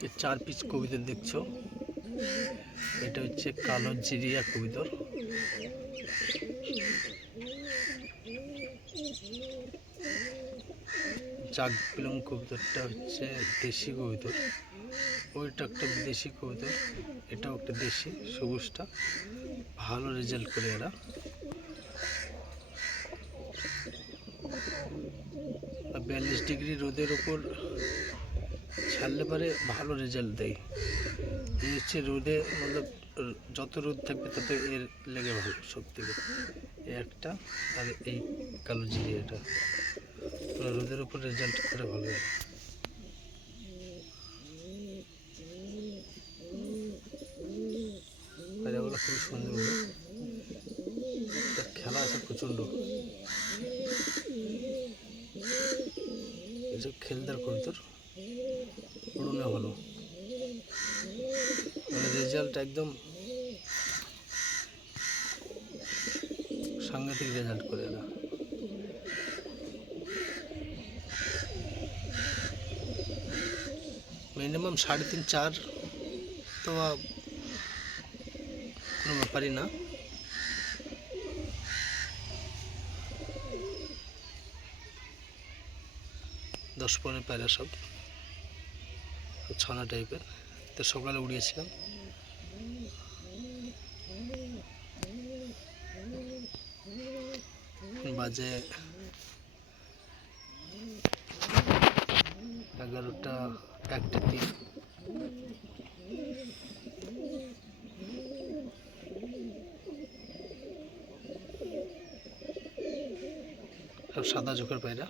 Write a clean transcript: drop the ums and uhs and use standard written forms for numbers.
যে 4 পিস কবুতর দেখছো, এটা হচ্ছে কালো জিরিয়া কবুতর। জাগ পিলং কবুতরটা হচ্ছে দেশি কবুতর, ওইটা একটা বিদেশি কবুতর, এটাও একটা দেশি। সবুজটা ভালো রেজাল্ট করে এরা। 42 ডিগ্রি রোদের ওপর ছাড়লে পরে ভালো রেজাল্ট দেয়। এই হচ্ছে রোদে, মতলব যত রোদ থাকবে তত এর লেগে ভালো সব থেকে। একটা আর এই কালো জিরিয়াটা রোদের উপর রেজাল্ট করে ভালো। পায়রাগুলো খুব সুন্দর, তার খেলা আছে প্রচণ্ড। এসব খেলদার কবুতর, উড়নে ভালো, মানে রেজাল্ট একদম সাংঘাতিক রেজাল্ট করে এরা। মিনিমাম 3.5-4 তো কোনো ব্যাপারই না। দশ পনেরো পায়রা, সব ছানা টাইপের। তো সকালে উড়িয়েছিলাম। বাজে 11টা 1:03। সব সাদা চোখের পায়রা।